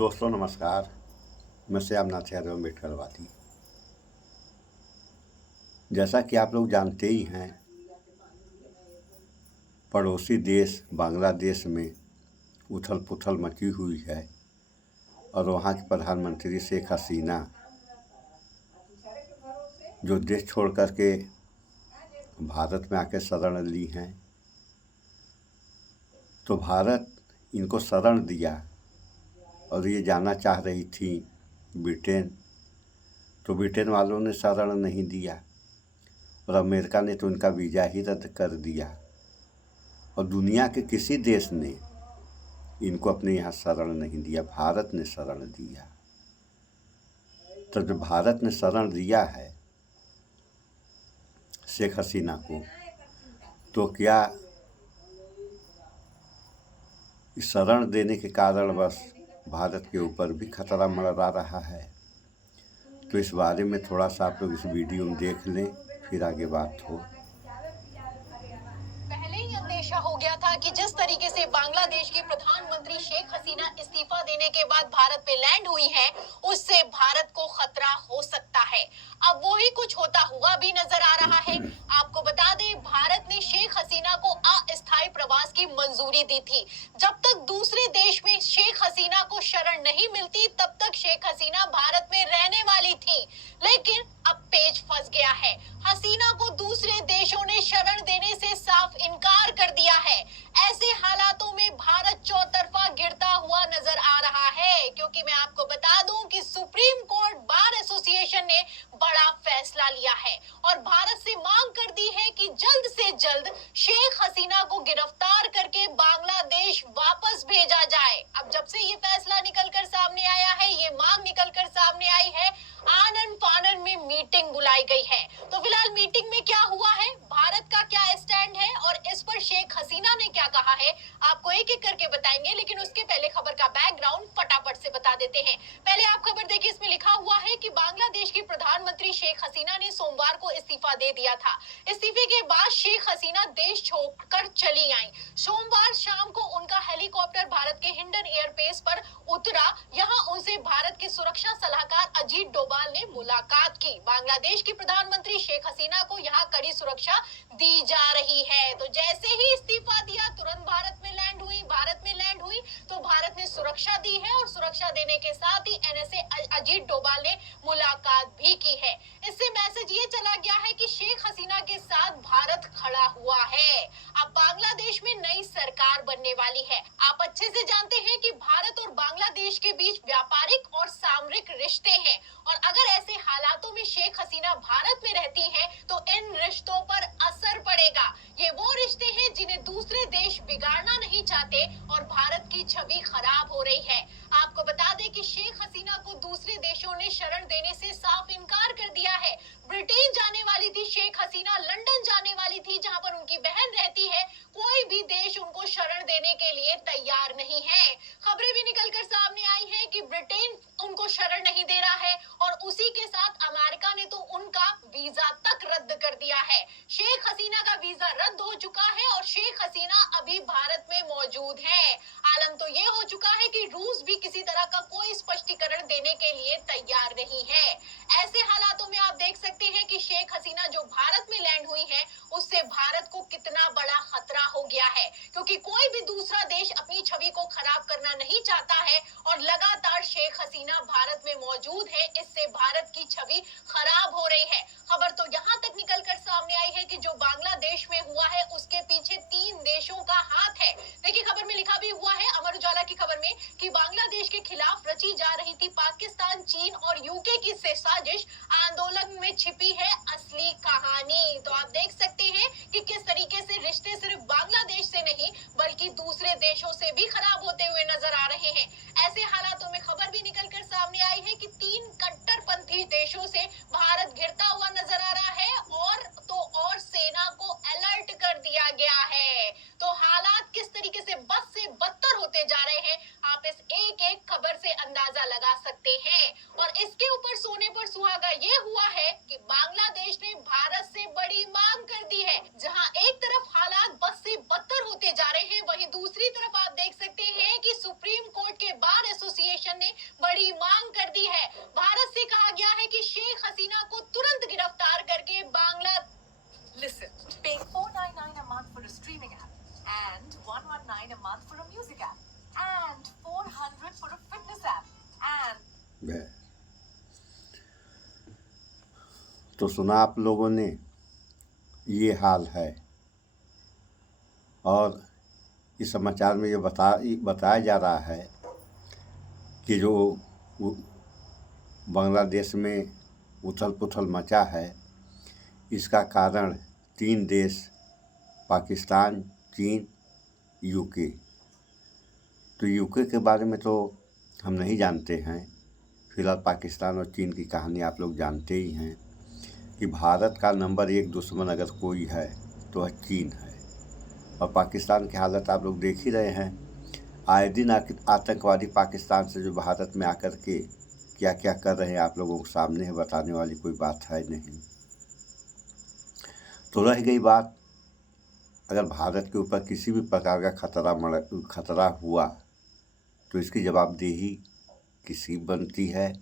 दोस्तों नमस्कार। मैं श्यामनाथ यादव अम्बेडकरवादी। जैसा कि आप लोग जानते ही हैं, पड़ोसी देश बांग्लादेश में उथल पुथल मची हुई है और वहाँ की प्रधानमंत्री शेख हसीना जो देश छोड़ कर के भारत में आके शरण ली हैं, तो भारत इनको शरण दिया और ये जाना चाह रही थी ब्रिटेन, तो ब्रिटेन वालों ने शरण नहीं दिया और अमेरिका ने तो उनका वीज़ा ही रद्द कर दिया और दुनिया के किसी देश ने इनको अपने यहाँ शरण नहीं दिया। भारत ने शरण दिया। तो जब भारत ने शरण दिया है शेख हसीना को, तो क्या इस शरण देने के कारण बस भारत के ऊपर भी खतरा मंडरा रहा है? तो इस बारे में थोड़ा सा आप लोग इस वीडियो में देख लें, फिर आगे बात हो। पहले ही अंदेशा हो गया था कि जिस तरीके से बांग्लादेश की प्रधानमंत्री शेख हसीना इस्तीफा देने के बाद भारत पे लैंड हुई है, उससे भारत को खतरा हो सकता है। अब वो ही कुछ होता हुआ भी नजर आ रहा है। आपको बता दें, भारत ने शेख हसीना को अस्थायी प्रवास की मंजूरी दी थी। जब तक दूसरे देश में शेख हसीना को शरण नहीं मिलती, तब तक शेख हसीना भारत में रहने वाली थी। लेकिन अब पेच फंस गया है। हसीना को दूसरे देशों ने शरण देने से साफ इनकार कर दिया है। ऐसे हालातों में भारत चौतरफा गिरता हुआ नजर आ रहा है, क्योंकि मैं आपको बता दूं कि सुप्रीम कोर्ट बार एसोसिएशन ने बड़ा फैसला लिया है और भारत से मांग कर दी है कि जल्द से जल्द शेख हसीना को गिरफ्तार करके बांग्लादेश वापस भेजा जाए। अब जब से ये फैसला निकलकर सामने आया है, ये मांग निकलकर सामने आई है, आनन फानन में मीटिंग बुलाई गई है। तो फिलहाल मीटिंग में क्या हुआ है, भारत का क्या स्टैंड है और इस पर शेख हसीना ने क्या कहा है, आपको एक एक करके बताएंगे। लेकिन उसके पहले खबर का बैकग्राउंड फटाफट से बता देते हैं। पहले आप खबर देखिए, इसमें लिखा हुआ है कि बांग्लादेश की प्रधानमंत्री शेख हसीना ने सोमवार को इस्तीफा दे दिया था। इस्तीफे के बाद शेख हसीना देश छोड़कर चली आई। सोमवार शाम को उनका हेलीकॉप्टर भारत के हिंडन एयरबेस पर उतरा। यहाँ उनसे भारत के सुरक्षा सलाहकार अजीत डोभाल ने मुलाकात की। बांग्लादेश की प्रधानमंत्री शेख हसीना को यहाँ कड़ी सुरक्षा दी जा रही है। तो जैसे ही इस्तीफा दिया, तुरंत भारत में लैंड हुई तो भारत ने सुरक्षा दी है और सुरक्षा देने के साथ ही एनएसए अजीत डोभाल ने मुलाकात भी की है। इससे मैसेज ये चला गया है कि शेख हसीना के साथ भारत खड़ा हुआ है। अब बांग्लादेश में नई सरकार बनने वाली है। आप अच्छे से जानते हैं कि भारत और बांग्लादेश के बीच व्यापारिक और सामरिक रिश्ते हैं और अगर ऐसे हालातों में शेख हसीना भारत में रहती हैं, तो इन रिश्तों पर असर पड़ेगा। ये वो रिश्ते हैं जिन्हें दूसरे देश बिगाड़ना नहीं चाहते और भारत की छवि खराब हो रही है। आपको बता दें कि शेख हसीना को दूसरे देशों ने शरण देने से साफ इनकार कर दिया है। ब्रिटेन जाने वाली थी शेख हसीना, लंदन जाने वाली थी जहां पर उनकी बहन रहती है। कोई भी देश उनको शरण देने के लिए तैयार नहीं है। खबरें भी निकलकर सामने आई हैं कि ब्रिटेन उनको शरण नहीं दे रहा है और उसी के साथ अमेरिका ने तो उनका वीजा तक रद्द कर दिया है। शेख हसीना का वीजा रद्द हो चुका है और शेख हसीना अभी भारत में मौजूद है। आलम तो ये हो चुका है कि रूस भी किसी तरह का कोई स्पष्टीकरण देने के लिए तैयार नहीं है। ऐसे हालातों में आप देख सकते हैं कि शेख हसीना जो भारत में लैंड हुई है, उससे भारत को कितना बड़ा खतरा हो गया है, क्योंकि कोई भी दूसरा देश अपनी छवि को खराब करना नहीं चाहता है और लगातार शेख हसीना भारत में मौजूद है। इससे भारत की छवि खराब हो रही है। खबर तो यहाँ तक निकलकर सामने आई है कि जो बांग्लादेश में हुआ है, उसके पीछे 3 देशों का हाथ है। देखिए, खबर में लिखा भी हुआ है, अमर उजाला की खबर में, कि बांग्लादेश के खिलाफ रची जा रही थी पाकिस्तान, चीन और यूके की साजिश, आंदोलन में छिपी है असली कहानी। तो आप देख सकते हैं कि किस तरीके से रिश्ते सिर्फ बांग्लादेश से नहीं बल्कि दूसरे देशों से भी खराब होते हुए नजर आ रहे हैं। ऐसे हालातों में खबर भी निकलकर सामने आई है कि 3 कट्टरपंथी देशों से भारत घिरता हुआ नजर आ रहा है और सेना को अलर्ट कर दिया गया है। तो हालात किस तरीके से बद से बदतर होते जा रहे हैं, आप इस एक एक खबर से अंदाजा लगा सकते हैं। और इसके ऊपर सोने पर सुहागा ये हुआ है कि बांग्लादेश ने भारत से बड़ी मांग कर दी है। जहां एक तरफ हालात बद से बदतर होते जा रहे हैं, वहीं दूसरी तरफ आप देख सकते हैं कि सुप्रीम कोर्ट के बार एसोसिएशन एडमिनिस्ट्रेशन ने बड़ी मांग कर दी है। भारत से कहा गया है कि शेख हसीना को तुरंत गिरफ्तार करके Bangla Listen, paying $4.99 a month for a streaming app and $119 a month for a music app and $400 for a fitness app and है। तो सुना आप लोगों ने, ये हाल है। और इस समाचार में ये बताया जा रहा है कि जो बांग्लादेश में उथल पुथल मचा है, इसका कारण 3 देश पाकिस्तान, चीन, यूके। तो यूके के बारे में तो हम नहीं जानते हैं। फिलहाल पाकिस्तान और चीन की कहानी आप लोग जानते ही हैं कि भारत का नंबर 1 दुश्मन अगर कोई है तो वह चीन है। और पाकिस्तान की हालत आप लोग देख ही रहे हैं। आए दिन आतंकवादी पाकिस्तान से जो भारत में आकर के क्या क्या कर रहे हैं आप लोगों के सामने है, बताने वाली कोई बात है नहीं। तो रह गई बात, अगर भारत के ऊपर किसी भी प्रकार का खतरा हुआ तो इसकी जवाबदेही किसी बनती है,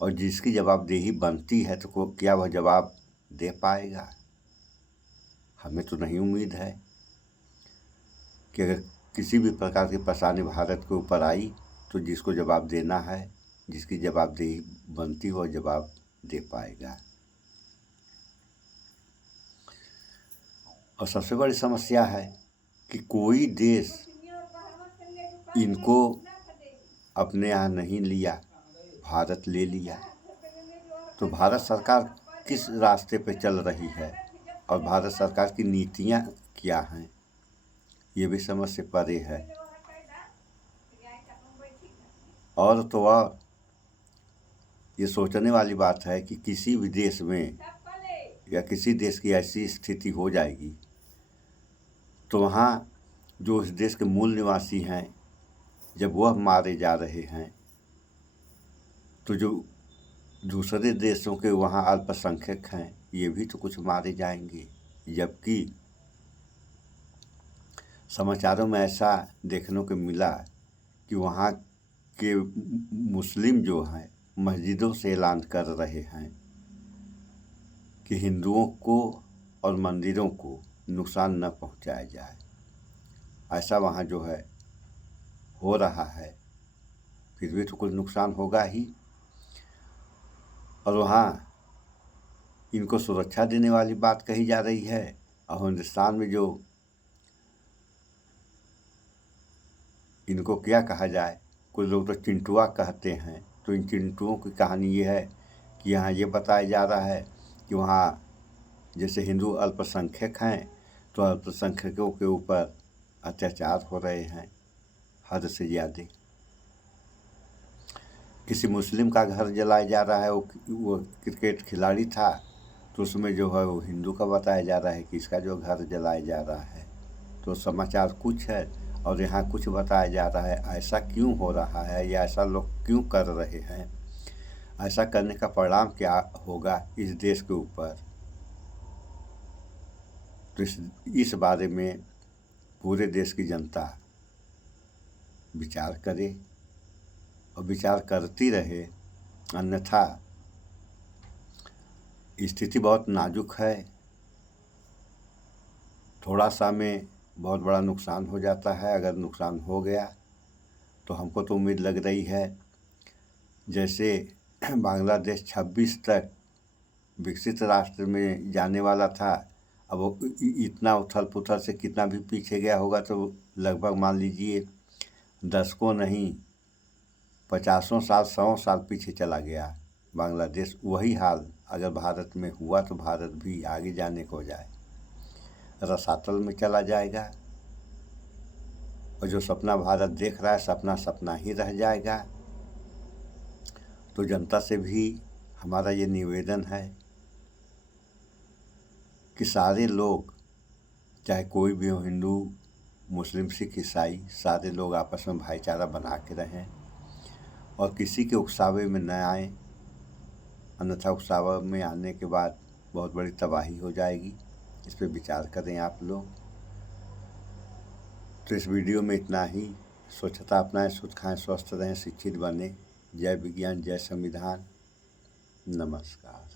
और जिसकी जवाबदेही बनती है तो क्या वह जवाब दे पाएगा? हमें तो नहीं उम्मीद है कि अगर किसी भी प्रकार की परेशानी भारत के ऊपर आई तो जिसको जवाब देना है, जिसकी जवाबदेही बनती हो, जवाब दे पाएगा। और सबसे बड़ी समस्या है कि कोई देश इनको अपने यहाँ नहीं लिया, भारत ले लिया। तो भारत सरकार किस रास्ते पे चल रही है और भारत सरकार की नीतियाँ क्या हैं, ये भी समझ से परे है। और तो और ये सोचने वाली बात है कि किसी भी देश में या किसी देश की ऐसी स्थिति हो जाएगी तो वहाँ जो उस देश के मूल निवासी हैं, जब वह मारे जा रहे हैं तो जो दूसरे देशों के वहाँ अल्पसंख्यक हैं, ये भी तो कुछ मारे जाएंगे। जबकि समाचारों में ऐसा देखने को मिला कि वहाँ के मुस्लिम जो हैं मस्जिदों से ऐलान कर रहे हैं कि हिंदुओं को और मंदिरों को नुकसान न पहुंचाया जाए। ऐसा वहाँ जो है हो रहा है, फिर भी तो कुछ नुकसान होगा ही। और वहाँ इनको सुरक्षा देने वाली बात कही जा रही है, और हिंदुस्तान में जो इनको क्या कहा जाए, कुछ लोग तो चिंटुआ कहते हैं। तो इन चिंटुओं की कहानी ये है कि यहाँ ये बताया जा रहा है कि वहाँ जैसे हिंदू अल्पसंख्यक हैं तो अल्पसंख्यकों के ऊपर अत्याचार हो रहे हैं हद से ज़्यादा। किसी मुस्लिम का घर जलाया जा रहा है, वो क्रिकेट खिलाड़ी था, तो उसमें जो है वो हिंदू का बताया जा रहा है कि इसका जो घर जलाया जा रहा है। तो समाचार कुछ है और यहाँ कुछ बताया जा रहा है। ऐसा क्यों हो रहा है या ऐसा लोग क्यों कर रहे हैं? ऐसा करने का परिणाम क्या होगा इस देश के ऊपर? तो इस बारे में पूरे देश की जनता विचार करे और विचार करती रहे, अन्यथा स्थिति बहुत नाजुक है। थोड़ा सा में बहुत बड़ा नुकसान हो जाता है। अगर नुकसान हो गया तो हमको तो उम्मीद लग रही है जैसे बांग्लादेश 26 तक विकसित राष्ट्र में जाने वाला था, अब वो इतना उथल पुथल से कितना भी पीछे गया होगा तो लगभग मान लीजिए दशकों नहीं 50 साल 100 साल पीछे चला गया बांग्लादेश। वही हाल अगर भारत में हुआ तो भारत भी आगे जाने को जाए, रसातल में चला जाएगा। और जो सपना भारत देख रहा है सपना सपना ही रह जाएगा। तो जनता से भी हमारा ये निवेदन है कि सारे लोग, चाहे कोई भी हो, हिंदू मुस्लिम सिख ईसाई, सारे लोग आपस में भाईचारा बना के रहें और किसी के उकसावे में न आए, अन्यथा उकसावे में आने के बाद बहुत बड़ी तबाही हो जाएगी। इस पर विचार करें आप लोग। तो इस वीडियो में इतना ही। स्वच्छता अपनाएं, शुद्ध खाएं, स्वस्थ रहें, शिक्षित बने। जय विज्ञान, जय संविधान। नमस्कार।